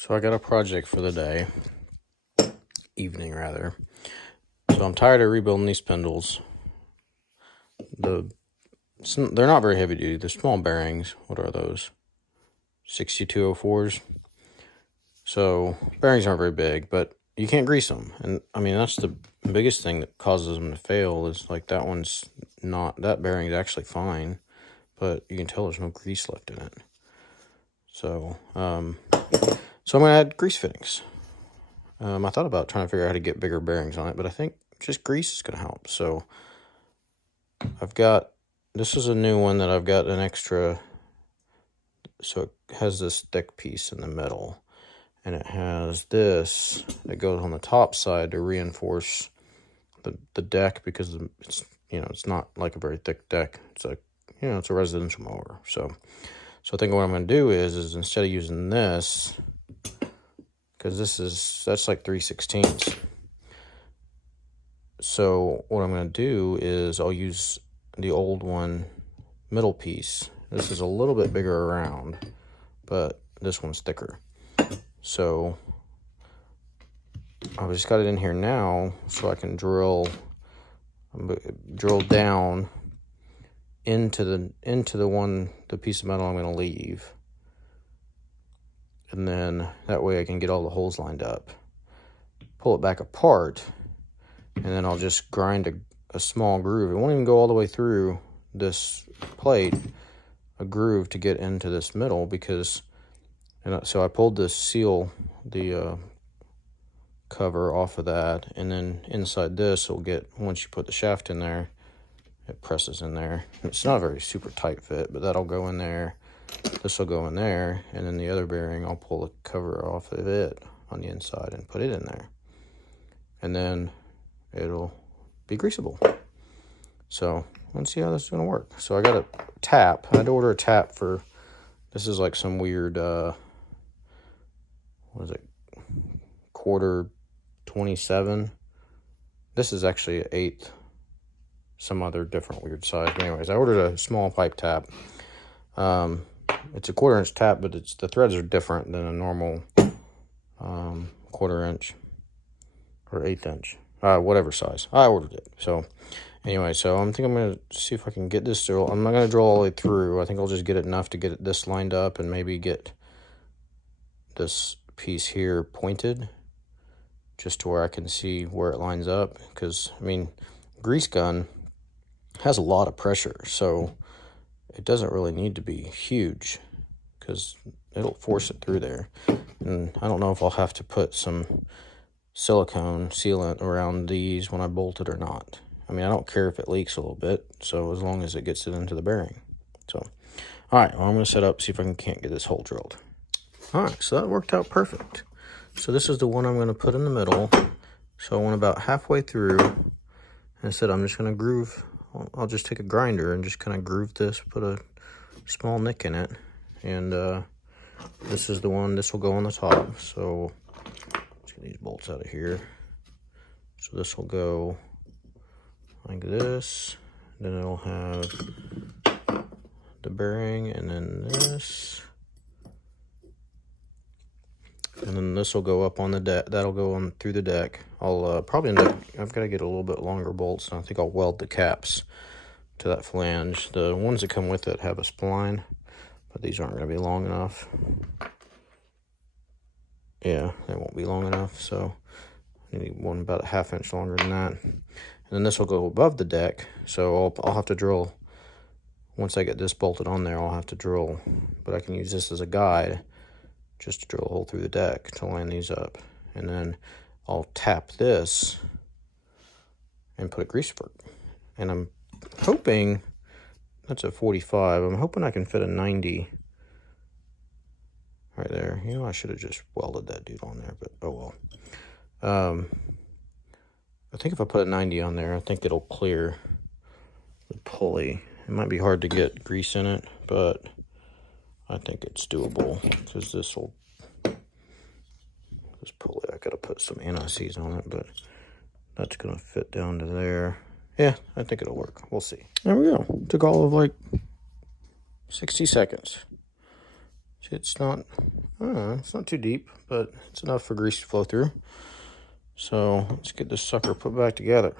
So I got a project for the day, evening rather. So I'm tired of rebuilding these spindles. They're not very heavy duty. They're small bearings. What are those? 6204s. So bearings aren't very big, but you can't grease them. And I mean, that's the biggest thing that causes them to fail is like that one's not, that bearing's actually fine, but you can tell there's no grease left in it. So I'm going to add grease fittings. I thought about trying to figure out how to get bigger bearings on it, but I think just grease is going to help. So this is a new one that I've got an extra, so it has this thick piece in the middle, and it has this that goes on the top side to reinforce the deck, because it's, it's not like a very thick deck. It's like, it's a residential mower. So I think what I'm going to do is instead of using this, because that's like 3/16. So what I'm going to do is I'll use the old one middle piece. This is a little bit bigger around, but this one's thicker. So I've just got it in here now so I can drill down into the piece of metal I'm going to leave. And then that way I can get all the holes lined up. Pull it back apart, and then I'll just grind a small groove. It won't even go all the way through this plate, a groove to get into this middle, because, so I pulled this seal, the cover off of that, and then inside this will get, once you put the shaft in there, it presses in there. It's not a very super tight fit, but that'll go in there. This will go in there, and then the other bearing, I'll pull the cover off of it on the inside and put it in there. And then it'll be greaseable. So let's see how this is going to work. So I got a tap. I had to order a tap for, this is like some weird, what is it, quarter 27. This is actually an 1/8, some other different weird size. But anyways, I ordered a small pipe tap. It's a 1/4 inch tap, but the threads are different than a normal 1/4 inch or 1/8 inch, whatever size. I ordered it. So anyway, so I'm going to see if I can get this drill. I'm not going to drill all the way through. I think I'll just get it enough to get this lined up and maybe get this piece here pointed just to where I can see where it lines up. Because, I mean, grease gun has a lot of pressure, so it doesn't really need to be huge because it'll force it through there. And I don't know if I'll have to put some silicone sealant around these when I bolt it or not. I mean, I don't care if it leaks a little bit, so as long as it gets it into the bearing. So, all right, well, I'm going to set up, see if I can't get this hole drilled. All right, so that worked out perfect. So this is the one I'm going to put in the middle. So I went about halfway through, and I said I'm just going to groove. I'll just take a grinder and just kind of groove this, put a small nick in it, and this is the one, this will go on the top. So let's get these bolts out of here. So this will go like this, then it'll have the bearing, and then this, and then this will go up on the deck. That'll go on through the deck. I'll probably end up, I've got to get a little bit longer bolts, and I think I'll weld the caps to that flange. The ones that come with it have a spline, but these aren't going to be long enough. Yeah, they won't be long enough, so I need one about a 1/2 inch longer than that. And then this will go above the deck, so I'll have to drill, once I get this bolted on there, I'll have to drill, but I can use this as a guide just to drill a hole through the deck to line these up. And then I'll tap this and put a grease work. And I'm hoping, that's a 45, I'm hoping I can fit a 90 right there. I should have just welded that dude on there, but oh well. I think if I put a 90 on there, I think it'll clear the pulley. It might be hard to get grease in it, but I think it's doable, because this pulley, I gotta put some anti-seize on it, but that's gonna fit down to there. Yeah, I think it'll work. We'll see. There we go. Took all of like 60 seconds. It's not It's not too deep, but it's enough for grease to flow through. So let's get this sucker put back together.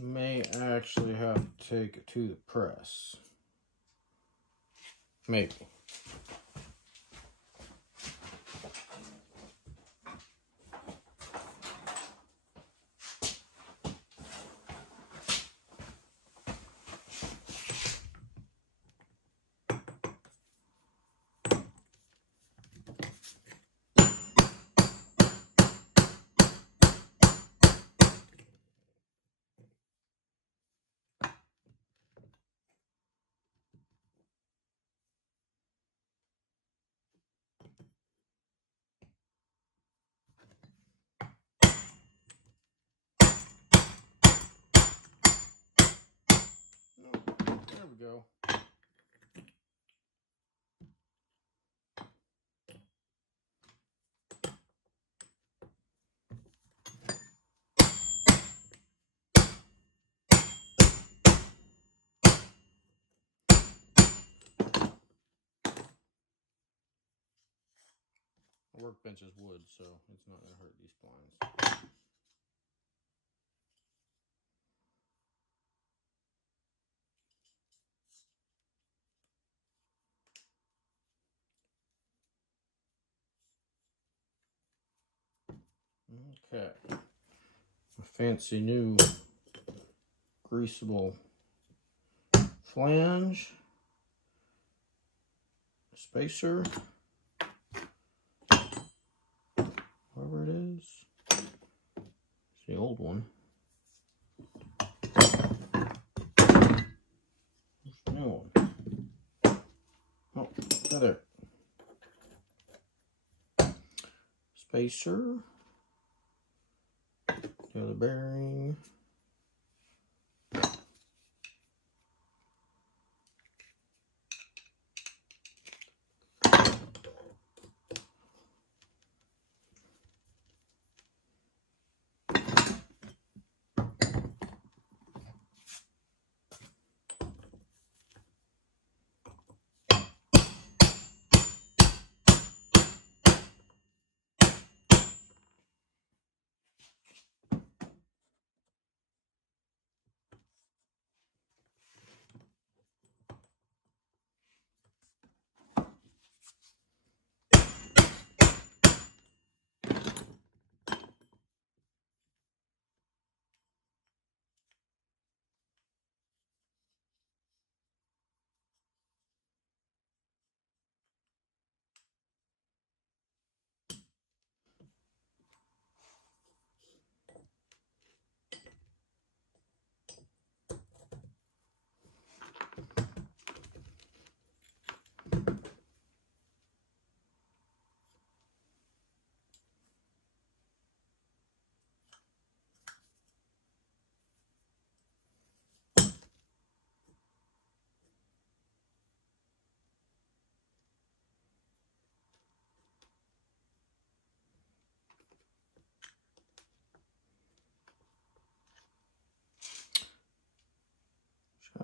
May actually have to take it to the press. Maybe. There we go. The workbench is wood, so it's not going to hurt these blinds. Okay. A fancy new greaseable flange, spacer, whatever it is. It's the old one. It's the new one. Oh, there. Spacer. The other bearing.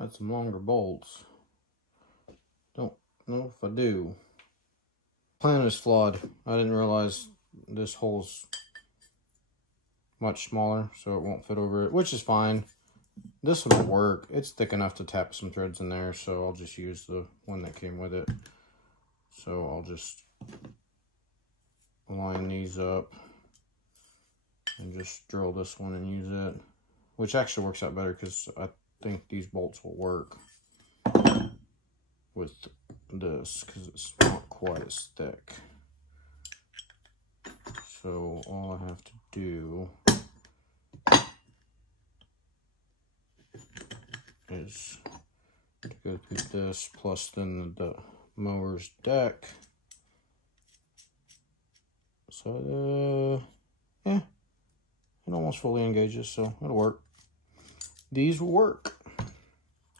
Add some longer bolts. Don't know if I do. Plan is flawed. I didn't realize this hole's much smaller, so it won't fit over it, which is fine. this will work. It's thick enough to tap some threads in there, so I'll just use the one that came with it. So I'll just line these up and just drill this one and use it, which actually works out better because I think these bolts will work with this because it's not quite as thick. So all I have to do is to go through this plus then the mower's deck. So yeah, it almost fully engages, so it'll work. These will work,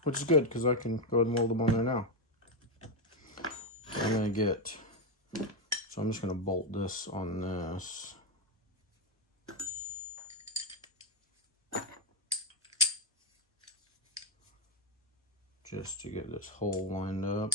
which is good because I can go ahead and weld them on there now. I'm gonna get, so I'm just gonna bolt this on this. Just to get this hole lined up.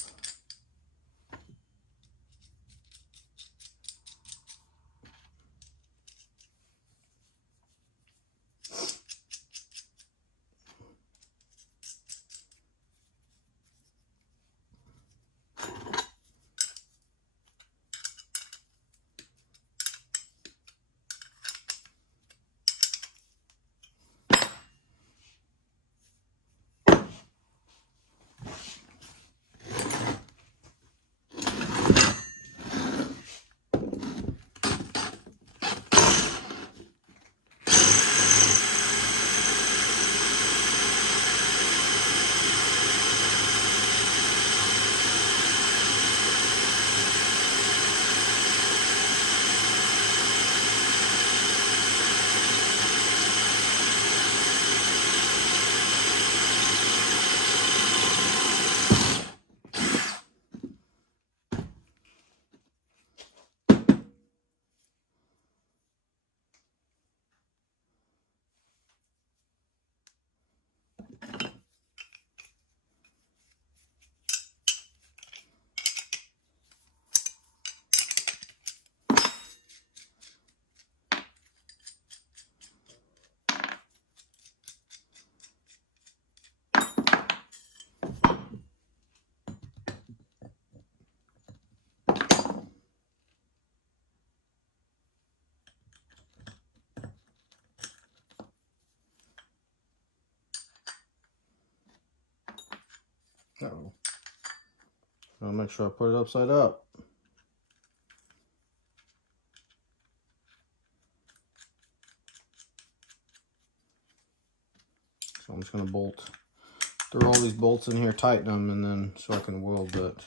Uh-oh. I'll make sure I put it upside up. So I'm just going to bolt through all these bolts in here, tighten them, and then so I can weld that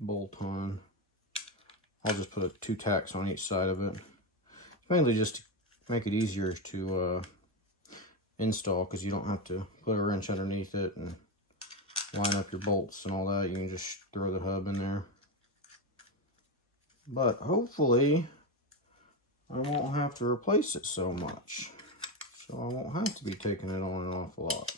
bolt on. I'll just put 2 tacks on each side of it. Mainly just to make it easier to install, because you don't have to put a wrench underneath it and line up your bolts and all that. You can just throw the hub in there. But hopefully I won't have to replace it so much. So I won't have to be taking it on an awful lot.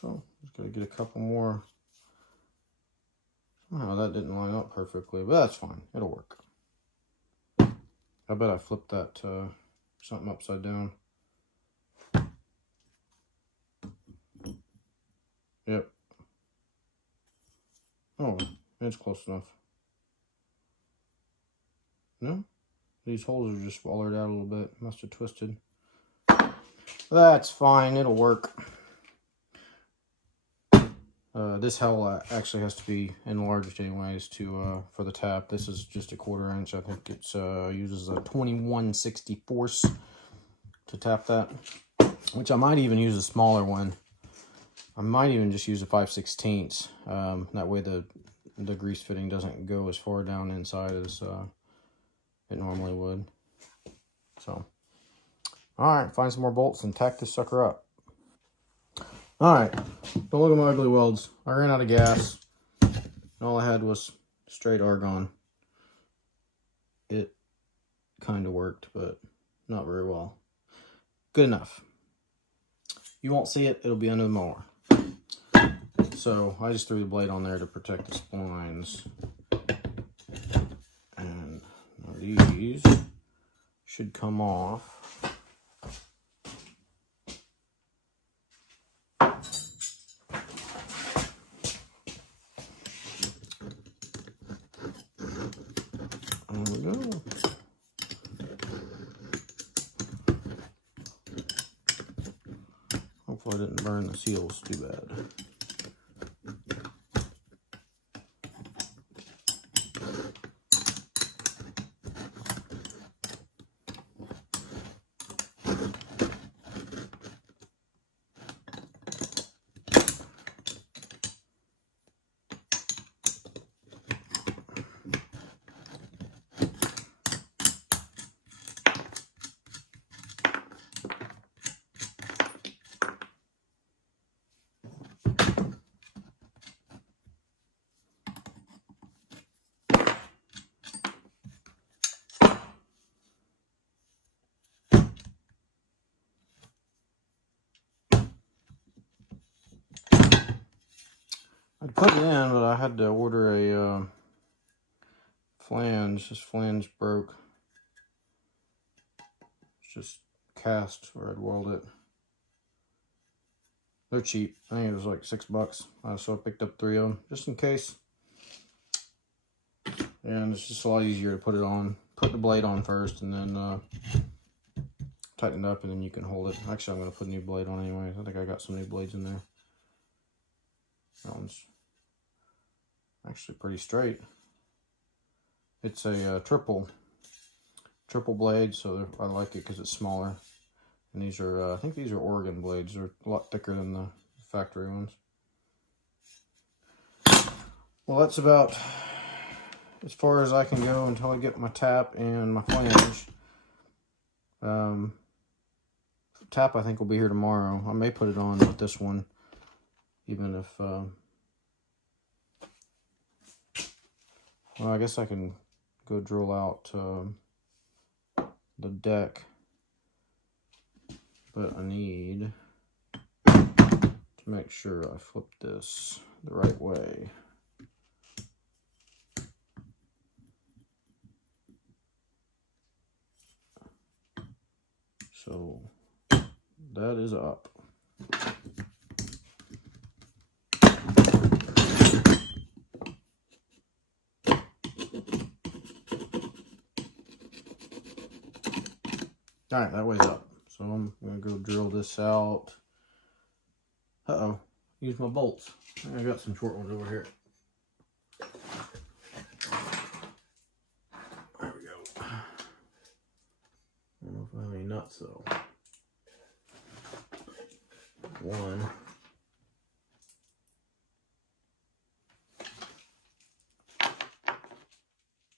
So just gotta get a couple more. Somehow that didn't line up perfectly, but that's fine. It'll work. I bet I flipped that something upside down. Yep. Oh, it's close enough. No? These holes are just wallered out a little bit. Must have twisted. That's fine. It'll work. This hole actually has to be enlarged anyways to for the tap. This is just a 1/4 inch. I think it's uses a 21/64 to tap that, which I might even use a smaller one. I might even just use a 5/16. That way the grease fitting doesn't go as far down inside as it normally would. So, all right, find some more bolts and tack this sucker up. All right, don't look at my ugly welds. I ran out of gas, and all I had was straight argon. It kind of worked, but not very well. Good enough. You won't see it, it'll be under the mower. So I just threw the blade on there to protect the splines. And these should come off. There we go. Hopefully I didn't burn the seals too bad. I put it in, but I had to order a flange. This flange broke. It's just cast where I'd weld it. They're cheap. I think it was like $6. So I picked up 3 of them just in case. And it's just a lot easier to put it on. Put the blade on first and then tighten it up, and then you can hold it. Actually, I'm going to put a new blade on anyways. I think I got some new blades in there. That one's actually pretty straight. It's a triple blade, so I like it because it's smaller. And these are, I think these are Oregon blades. They're a lot thicker than the factory ones. Well, that's about as far as I can go until I get my tap and my flange. Tap I think will be here tomorrow. I may put it on with this one, even if, well, I guess I can go drill out the deck, but I need to make sure I flip this the right way. So that is up. All right, that way's up. So I'm gonna go drill this out. Uh-oh, use my bolts. I got some short ones over here. There we go. I don't know if I have any nuts though. One.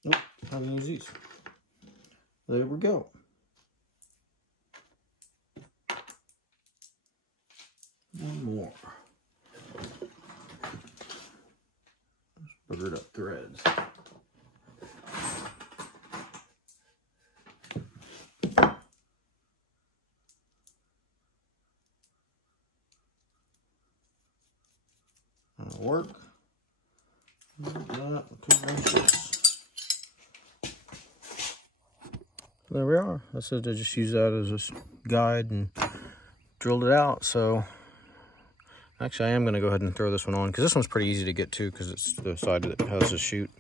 Nope, I haven't used these. There we go. One more. Boogered up threads. That'll work. That 2 wrenches. There we are. I said I just use that as a guide and drilled it out. So actually I am going to go ahead and throw this one on because this one's pretty easy to get to because it's the side that has the chute.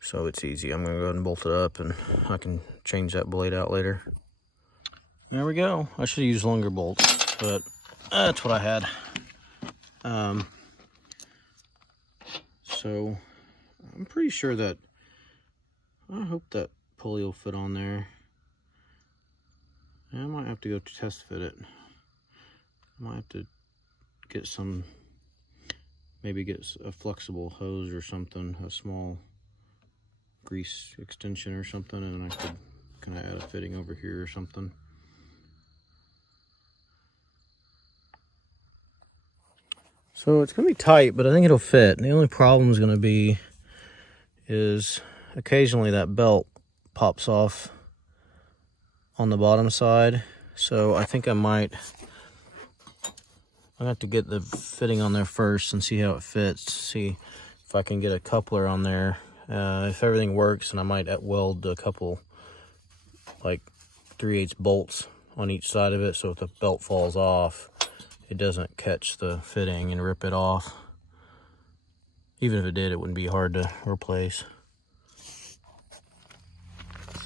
So it's easy. I'm going to go ahead and bolt it up and I can change that blade out later. There we go. I should have used longer bolts, but that's what I had. So I'm pretty sure that, I hope that pulley will fit on there. I might have to go test fit it. I might have to get some, maybe get a flexible hose or something, a small grease extension or something, and I could kind of add a fitting over here or something. So it's going to be tight, but I think it'll fit. The only problem is occasionally that belt pops off on the bottom side. So I think I have to get the fitting on there first and see how it fits. See if I can get a coupler on there. If everything works, and I might weld a couple like 3/8 bolts on each side of it, so if the belt falls off, it doesn't catch the fitting and rip it off. Even if it did, it wouldn't be hard to replace.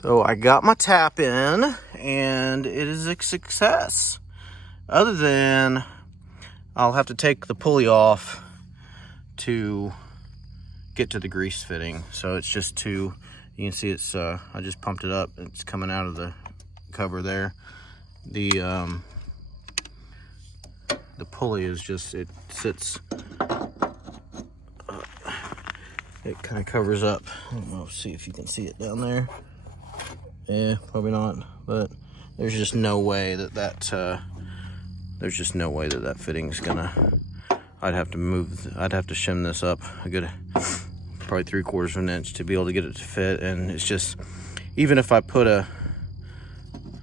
So I got my tap in, and it is a success. Other than I'll have to take the pulley off to get to the grease fitting. So it's just you can see it's, I just pumped it up. It's coming out of the cover there. The pulley is just, it sits, it kind of covers up. I don't know, see if you can see it down there. Yeah, probably not, but there's just no way that there's just no way that fitting's gonna, I'd have to shim this up a good, probably 3/4 of an inch to be able to get it to fit. And it's just, even if I put I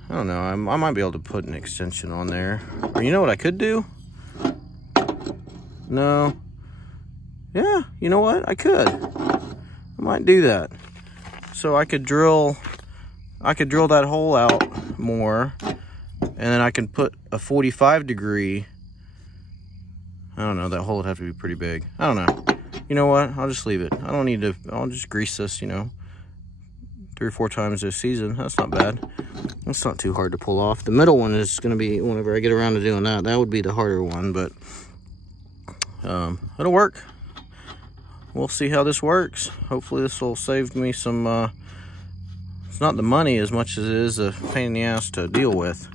don't know, I might be able to put an extension on there. Or you know what I could do? No. Yeah, you know what? I could. I might do that. So I could drill that hole out more, and then I can put a 45-degree. I don't know, that hole would have to be pretty big. I don't know. You know what? I'll just leave it. I don't need to, I'll just grease this, you know, 3 or 4 times this season. That's not bad. That's not too hard to pull off. The middle one is going to be, whenever I get around to doing that, that would be the harder one, but it'll work. We'll see how this works. Hopefully this will save me some, it's not the money as much as it is a pain in the ass to deal with.